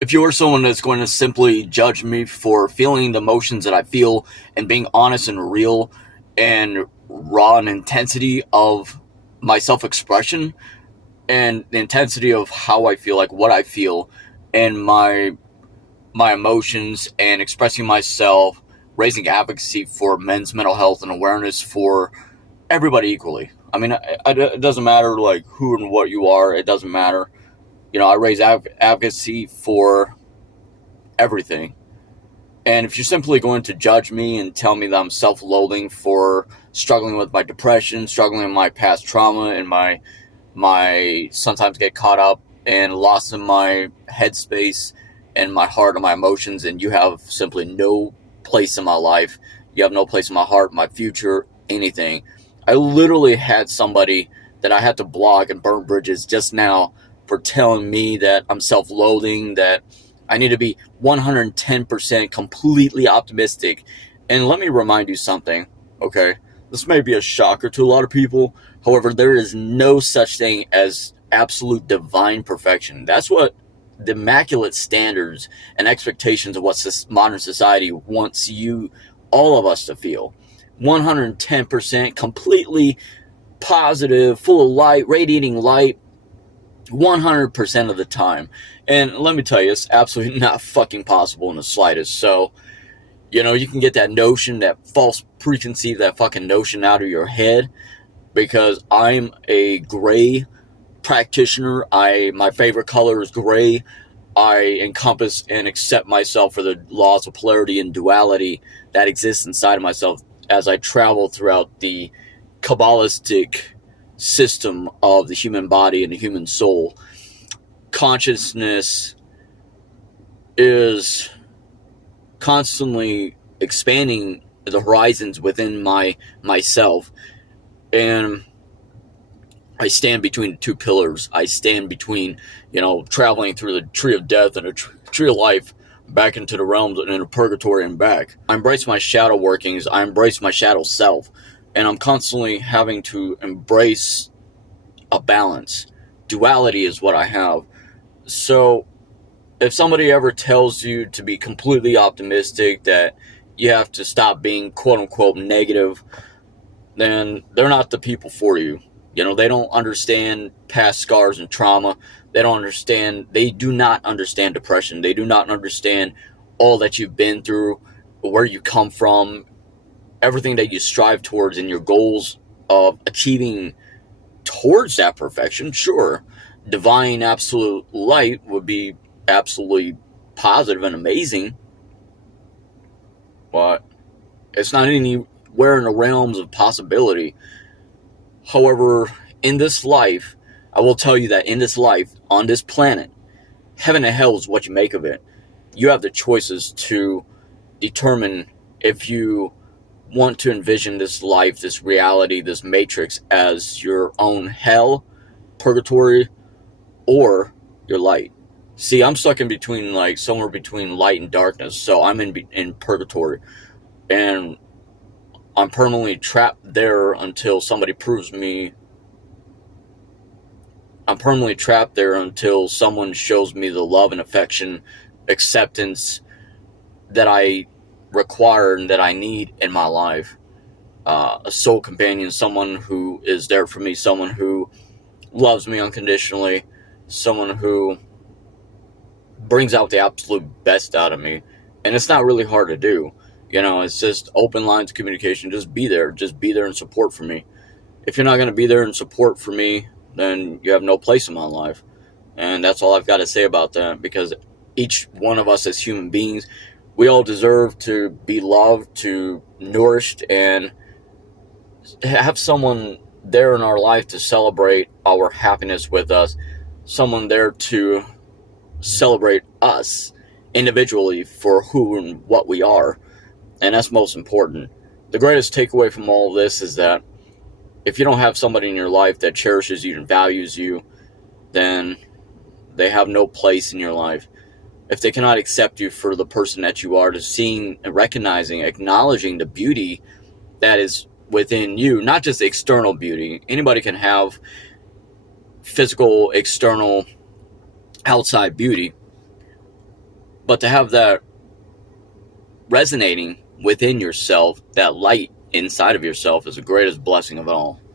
If you're someone that's going to simply judge me for feeling the emotions that I feel and being honest and real and raw and intensity of my self expression and the intensity of how I feel, like what I feel, and my emotions and expressing myself, raising advocacy for men's mental health and awareness for everybody equally. I mean, it doesn't matter like who and what you are. It doesn't matter. I raise advocacy for everything. And if you're simply going to judge me and tell me that I'm self-loathing for struggling with my depression, struggling with my past trauma, and my sometimes get caught up and lost in my headspace and my heart and my emotions, and you have simply no place in my life, you have no place in my heart, my future, anything. I literally had somebody that I had to block and burn bridges just now for telling me that I'm self-loathing, that I need to be 110% completely optimistic. And let me remind you something, okay? This may be a shocker to a lot of people. However, there is no such thing as absolute divine perfection. That's what the immaculate standards and expectations of what modern society wants all of us to feel. 110% completely positive, full of light, radiating light, 100% of the time. And let me tell you, it's absolutely not fucking possible in the slightest. So, you can get that notion, that false preconceived, that fucking notion out of your head, because I'm a gray practitioner. My favorite color is gray. I encompass and accept myself for the laws of polarity and duality that exist inside of myself as I travel throughout the Kabbalistic system of the human body and the human soul. Consciousness is constantly expanding the horizons within myself, and I stand between two pillars. I stand between, traveling through the tree of death and a tree of life back into the realms and into purgatory and back. I embrace my shadow workings. I embrace my shadow self. And I'm constantly having to embrace a balance. Duality is what I have. So if somebody ever tells you to be completely optimistic, that you have to stop being quote unquote negative, then they're not the people for you. They don't understand past scars and trauma. They do not understand depression. They do not understand all that you've been through, where you come from, everything that you strive towards, and your goals of achieving towards that perfection. Sure, divine absolute light would be absolutely positive and amazing, but it's not anywhere in the realms of possibility. However, in this life, I will tell you that in this life, on this planet, heaven and hell is what you make of it. You have the choices to determine if you want to envision this life, this reality, this matrix as your own hell, purgatory, or your light. See, I'm stuck in between, like somewhere between light and darkness. So I'm in purgatory, and I'm permanently trapped there until somebody proves me. I'm permanently trapped there until someone shows me the love and affection, acceptance that I require and that I need in my life. A soul companion, someone who is there for me, someone who loves me unconditionally, someone who brings out the absolute best out of me. And it's not really hard to do. It's just open lines of communication. Just be there and support for me. If you're not going to be there and support for me, then you have no place in my life. And that's all I've got to say about that, because each one of us as human beings, we all deserve to be loved, to nourished, and have someone there in our life to celebrate our happiness with us, someone there to celebrate us individually for who and what we are. And that's most important. The greatest takeaway from all of this is that if you don't have somebody in your life that cherishes you and values you, then they have no place in your life. If they cannot accept you for the person that you are, to seeing and recognizing, acknowledging the beauty that is within you, not just external beauty. Anybody can have physical, external, outside beauty. But to have that resonating within yourself, that light inside of yourself, is the greatest blessing of all.